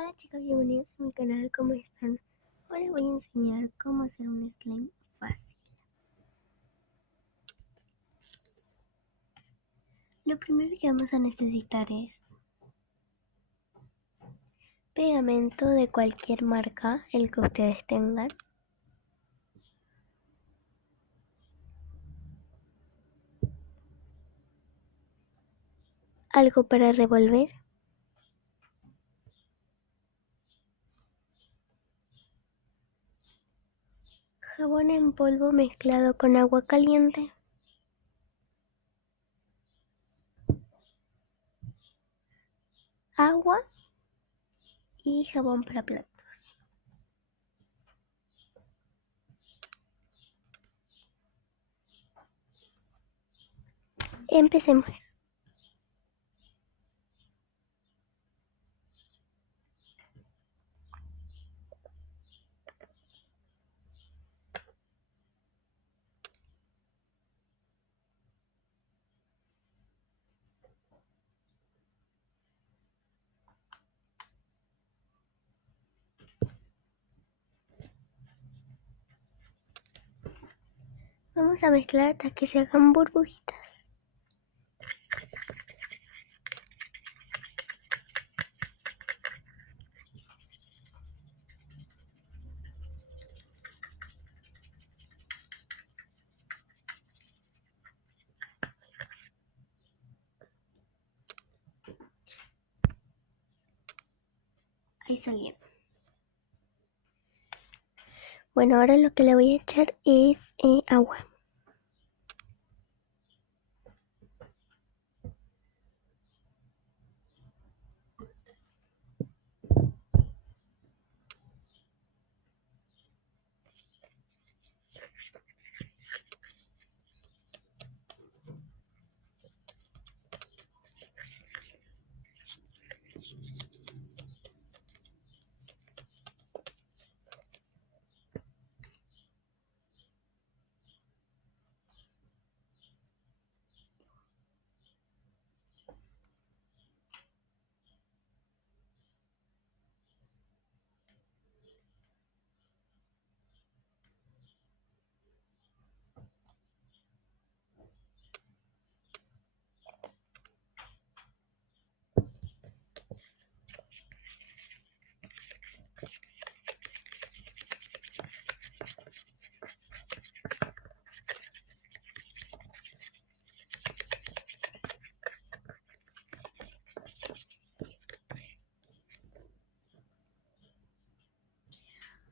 Hola chicos, bienvenidos a mi canal, ¿cómo están? Hoy les voy a enseñar cómo hacer un slime fácil. Lo primero que vamos a necesitar es pegamento de cualquier marca, el que ustedes tengan. Algo para revolver. Jabón en polvo mezclado con agua caliente. Agua y jabón para platos. Empecemos. Vamos a mezclar hasta que se hagan burbujitas. Ahí salieron. Bueno, ahora lo que le voy a echar es agua.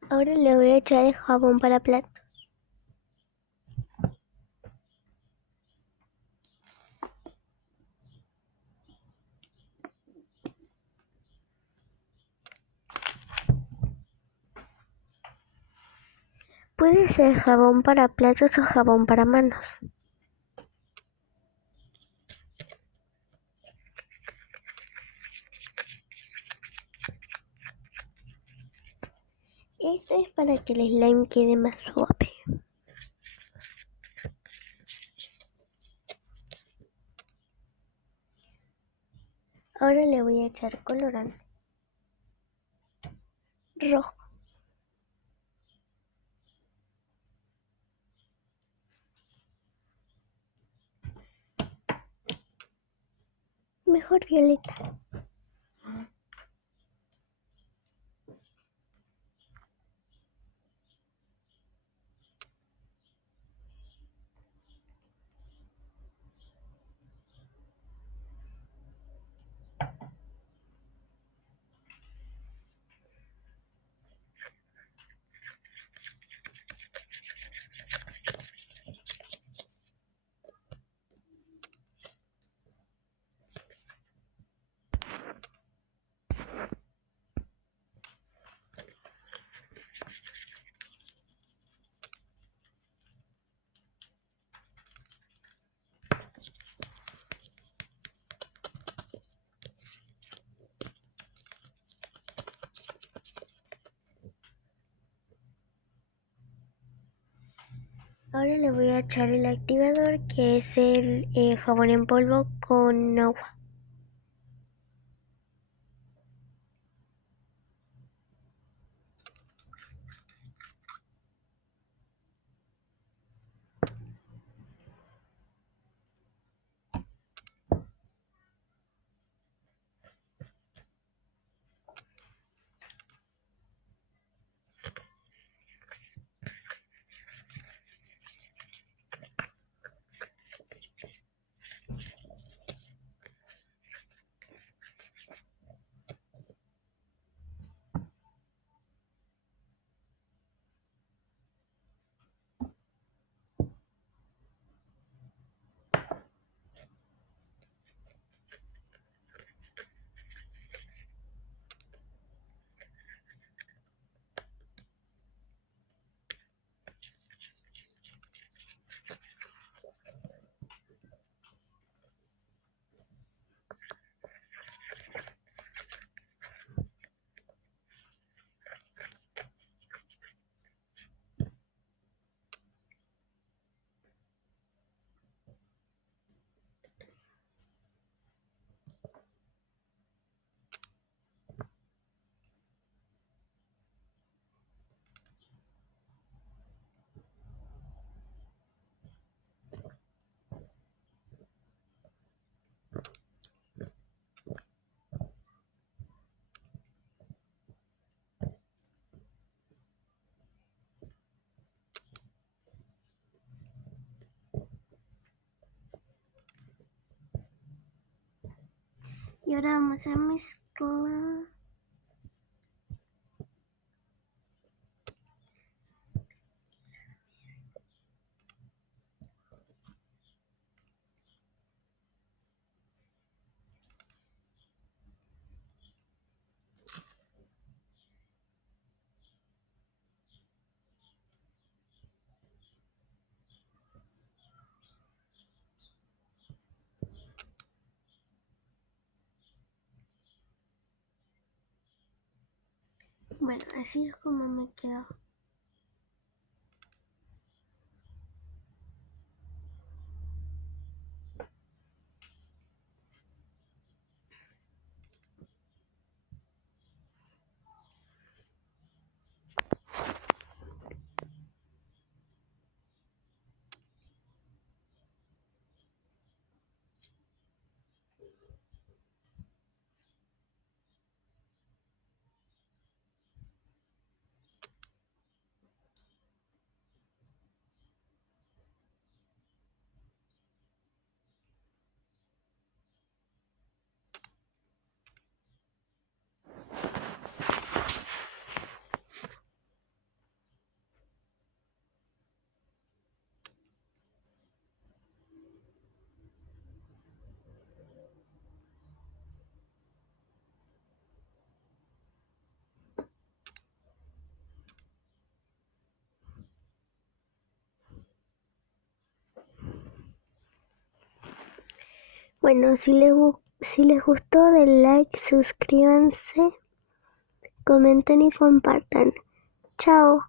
Ahora le voy a echar el jabón para platos. Puede ser jabón para platos o jabón para manos. Esto es para que el slime quede más suave. Ahora le voy a echar colorante rojo. Mejor violeta. Ahora le voy a echar el activador, que es el jabón en polvo con agua. Y ahora vamos a mezclar. Bueno, así es como me quedó. Bueno, si les gustó, den like, suscríbanse, comenten y compartan. Chao.